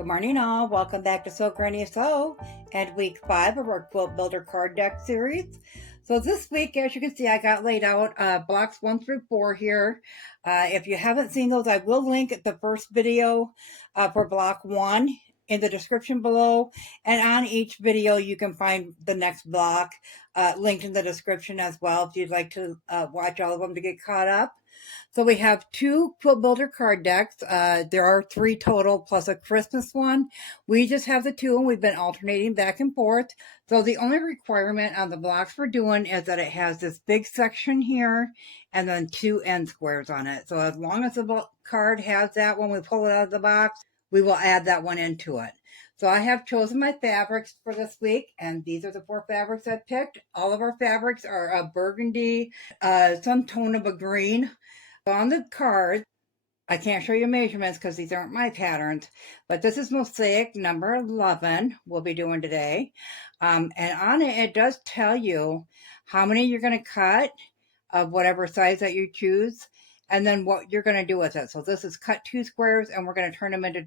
Good morning all, welcome back to Sew Granny Sew and week 5 of our Quilt Builder card deck series. So this week, as you can see, I got laid out blocks 1 through 4 here. If you haven't seen those, I will link the first video for block 1 in the description below, and on each video you can find the next block linked in the description as well if you'd like to watch all of them to get caught up. So we have 2 Quilt Builder card decks. There are 3 total plus a Christmas one. We just have the 2 and we've been alternating back and forth. So the only requirement on the blocks we're doing is that it has this big section here and then 2 end squares on it. So as long as the card has that when we pull it out of the box, we will add that one into it. So I have chosen my fabrics for this week, and these are the 4 fabrics I picked. All of our fabrics are a burgundy, some tone of a green. On the card, I can't show you measurements because these aren't my patterns, but this is mosaic number 11 we'll be doing today. And on it, it does tell you how many you're going to cut of whatever size that you choose, and then what you're going to do with it. So this is cut 2 squares, and we're going to turn them into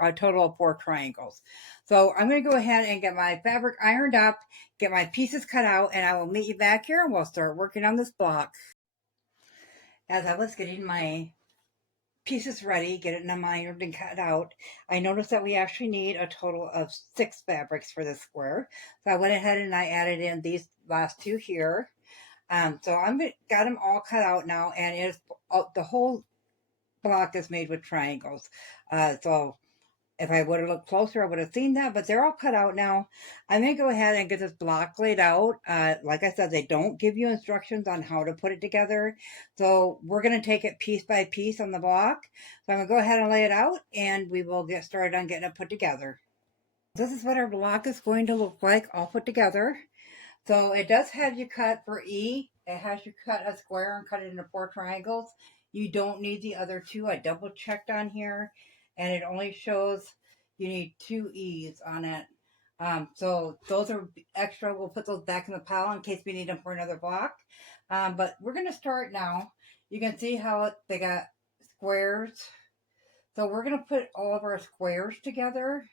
a total of 4 triangles. So I'm going to go ahead and get my fabric ironed up, get my pieces cut out, and I will meet you back here and we'll start working on this block. As I was getting my pieces ready, getting them ironed and cut out, I noticed that we actually need a total of 6 fabrics for this square. So I went ahead and I added in these last 2 here. So I'm got them all cut out now, and it's the whole block is made with triangles. So if I would have looked closer, I would have seen that, but they're all cut out now. I'm going to go ahead and get this block laid out. Like I said, they don't give you instructions on how to put it together. So we're going to take it piece by piece on the block. So I'm going to go ahead and lay it out, and we will get started on getting it put together. This is what our block is going to look like all put together. So it does have you cut for E. It has you cut a square and cut it into 4 triangles. You don't need the other 2. I double checked on here, and it only shows you need 2 E's on it. So those are extra. We'll put those back in the pile in case we need them for another block. But we're going to start now. You can see how they got squares. So we're going to put all of our squares together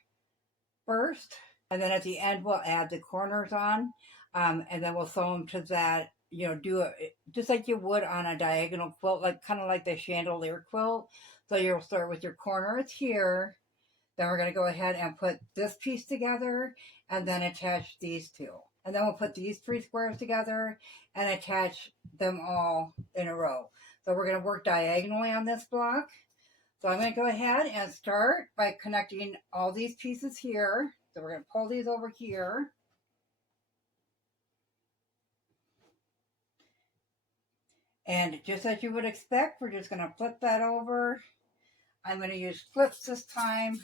first, and then at the end we'll add the corners on, and then we'll sew them to that, do it just like you would on a diagonal quilt, like kind of like the chandelier quilt. So you'll start with your corners here, then we're going to go ahead and put this piece together and then attach these 2, and then we'll put these 3 squares together and attach them all in a row. So we're going to work diagonally on this block. So I'm going to go ahead and start by connecting all these pieces here. So we're going to pull these over here. And just as you would expect, we're just going to flip that over. I'm going to use flips this time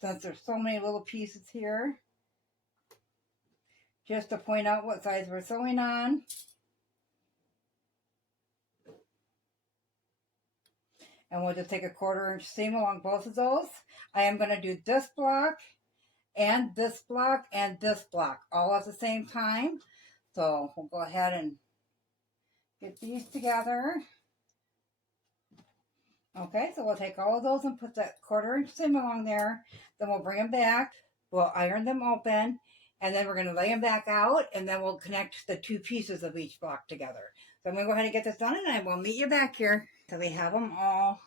since there's so many little pieces here, just to point out what size we're sewing on. And we'll just take a 1/4 inch seam along both of those. I am going to do this block and this block and this block all at the same time. So we'll go ahead and get these together. Okay, so we'll take all of those and put that 1/4 inch seam along there. Then we'll bring them back. We'll iron them open, and then we're going to lay them back out, and then we'll connect the 2 pieces of each block together. So I'm going to go ahead and get this done, and I will meet you back here. So we have them all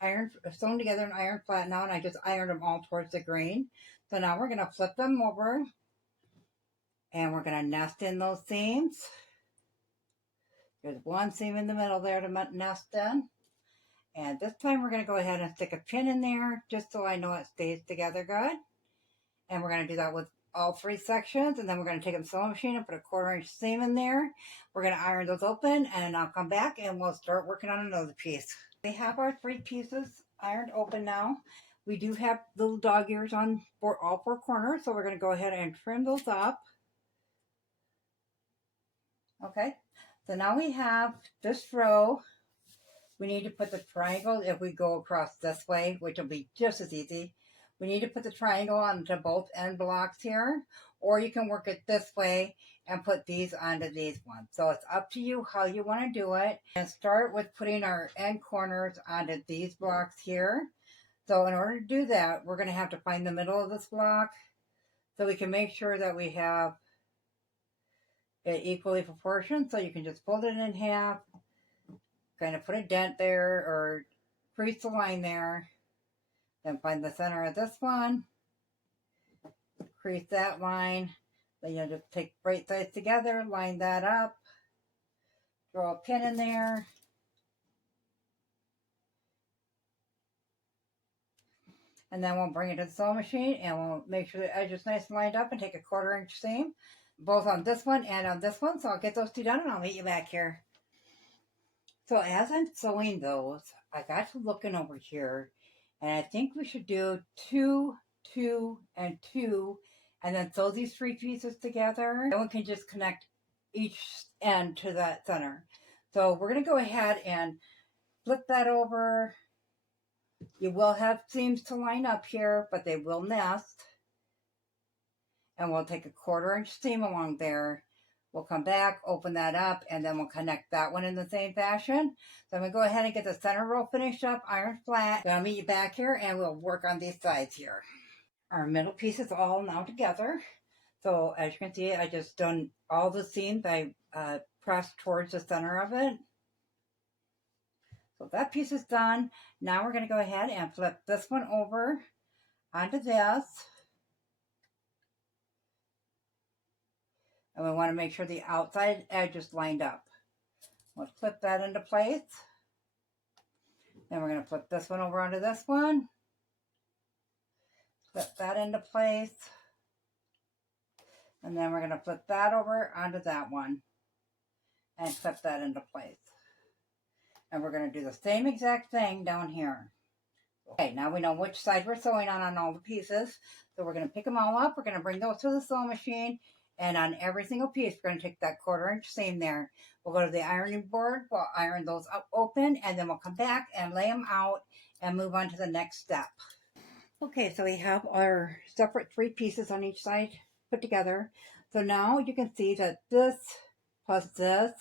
sewn together and ironed flat now, and I just ironed them all towards the grain. So now we're going to flip them over, and we're going to nest in those seams. There's 1 seam in the middle there to nest in. And this time we're going to go ahead and stick a pin in there just so I know it stays together good. And we're going to do that with all 3 sections, and then we're going to take a sewing machine and put a 1/4 inch seam in there. We're going to iron those open, and I'll come back and we'll start working on another piece. We have our 3 pieces ironed open now. We do have little dog ears on for all 4 corners, so we're going to go ahead and trim those up. Okay, so now we have this row. We need to put the triangle if we go across this way, which will be just as easy. We need to put the triangle onto both end blocks here, or you can work it this way and put these onto these ones. So it's up to you how you want to do it. And start with putting our end corners onto these blocks here. So in order to do that, we're going to have to find the middle of this block so we can make sure that we have it equally proportioned. So you can just fold it in half, kind of put a dent there or crease the line there. Then find the center of this one, crease that line. Then you'll just take right sides together, line that up, throw a pin in there. And then we'll bring it to the sewing machine and we'll make sure the edge is nice and lined up and take a 1/4 inch seam, both on this one and on this one. So I'll get those two done and I'll meet you back here. So as I'm sewing those, I got to looking over here and I think we should do 2, 2, and 2, and then sew these 3 pieces together. Then we can just connect each end to that center. So we're going to go ahead and flip that over. You will have seams to line up here, but they will nest. And we'll take a 1/4 inch seam along there. We'll come back, open that up, and then we'll connect that one in the same fashion. So I'm going to go ahead and get the center row finished up, iron flat. Then I'll meet you back here and we'll work on these sides here. Our middle piece is all now together. So as you can see, I just done all the seams. I pressed towards the center of it. So that piece is done. Now we're going to go ahead and flip this one over onto this. And we want to make sure the outside edge is lined up. We'll flip that into place. Then we're going to flip this one over onto this one. Flip that into place. And then we're going to flip that over onto that one. And flip that into place. And we're going to do the same exact thing down here. Okay, now we know which side we're sewing on all the pieces. So we're going to pick them all up. We're going to bring those to the sewing machine. And on every single piece, we're going to take that 1/4 inch seam there. We'll go to the ironing board. We'll iron those up open. And then we'll come back and lay them out and move on to the next step. Okay, so we have our separate 3 pieces on each side put together. So now you can see that this plus this,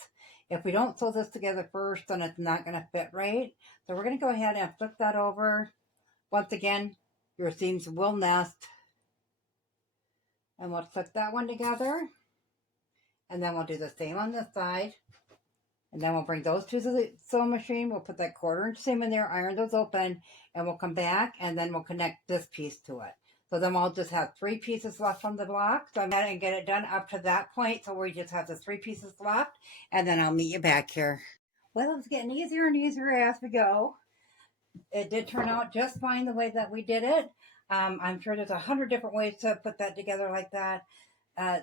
if we don't sew this together first, then it's not going to fit right. So we're going to go ahead and flip that over. Once again, your seams will nest. And we'll flip that one together. And then we'll do the same on this side. And then we'll bring those two to the sewing machine. We'll put that 1/4 inch seam in there, iron those open, and we'll come back and then we'll connect this piece to it. So then we'll just have 3 pieces left on the block. So I'm going to get it done up to that point. So we just have the 3 pieces left. And then I'll meet you back here. Well, it's getting easier and easier as we go. It did turn out just fine the way that we did it. I'm sure there's 100 different ways to put that together like that.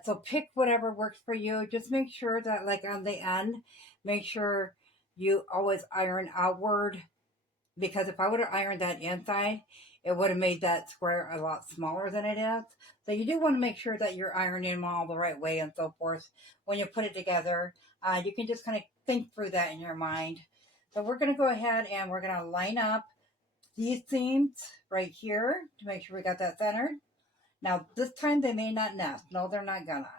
So pick whatever works for you. Just make sure that, like on the end, make sure you always iron outward. Because if I would have ironed that inside, it would have made that square a lot smaller than it is. So you do want to make sure that you're ironing them all the right way and so forth. When you put it together, you can just kind of think through that in your mind. So we're going to go ahead and we're going to line up these seams right here to make sure we got that centered. Now this time they may not nest. No, they're not gonna.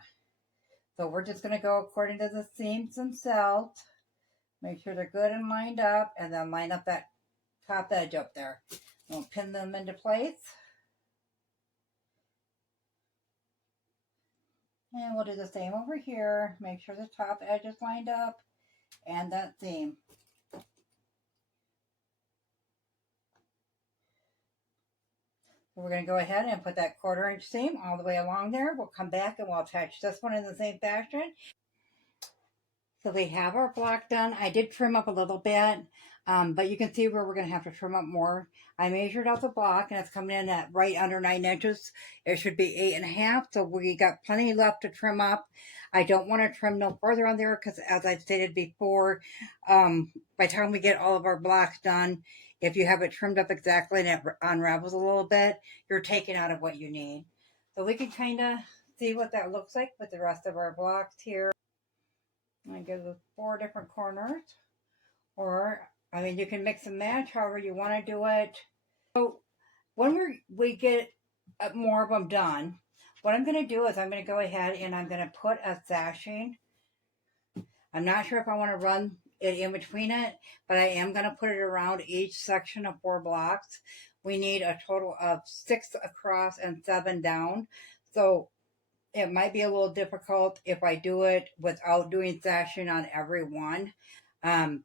So we're just gonna go according to the seams themselves. Make sure they're good and lined up, and then line up that top edge up there. We'll pin them into place. And we'll do the same over here. Make sure the top edge is lined up and that seam. We're going to go ahead and put that 1/4 inch seam all the way along there. We'll come back and we'll attach this one in the same fashion. So we have our block done. I did trim up a little bit, but you can see where we're going to have to trim up more. I measured out the block and it's coming in at right under 9 inches. It should be 8.5, so we got plenty left to trim up. I don't want to trim no further on there because, as I stated before, by the time we get all of our blocks done, if you have it trimmed up exactly and it unravels a little bit, you're taking out of what you need. So we can kind of see what that looks like with the rest of our blocks here. I give it 4 different corners, or I mean, you can mix and match however you want to do it. So when we get more of them done, what I'm going to do is I'm going to go ahead and I'm going to put a sashing. I'm not sure if I want to run it in between it, but I am going to put it around each section of 4 blocks. we need a total of 6 across and 7 down. So it might be a little difficult if I do it without doing sashing on every one,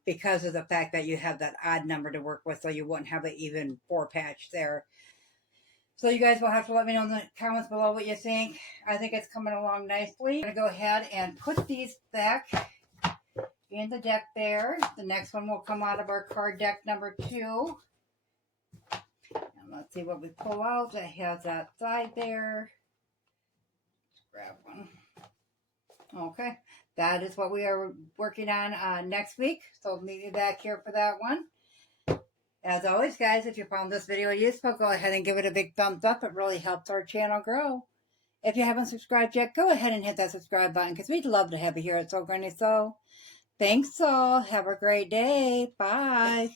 because of the fact that you have that odd number to work with, so you wouldn't have an even 4 patch there. So you guys will have to let me know in the comments below what you think. I think it's coming along nicely. I'm going to go ahead and put these back in the deck there. The next one will come out of our card deck number 2. And let's see what we pull out. That has that side there. Let's grab one. Okay, that is what we are working on next week. So meet me back here for that one. As always, guys, if you found this video useful, go ahead and give it a big thumbs up. It really helps our channel grow. If you haven't subscribed yet, go ahead and hit that subscribe button because we'd love to have you here at Sew Granny Sew. Thanks all. Have a great day. Bye.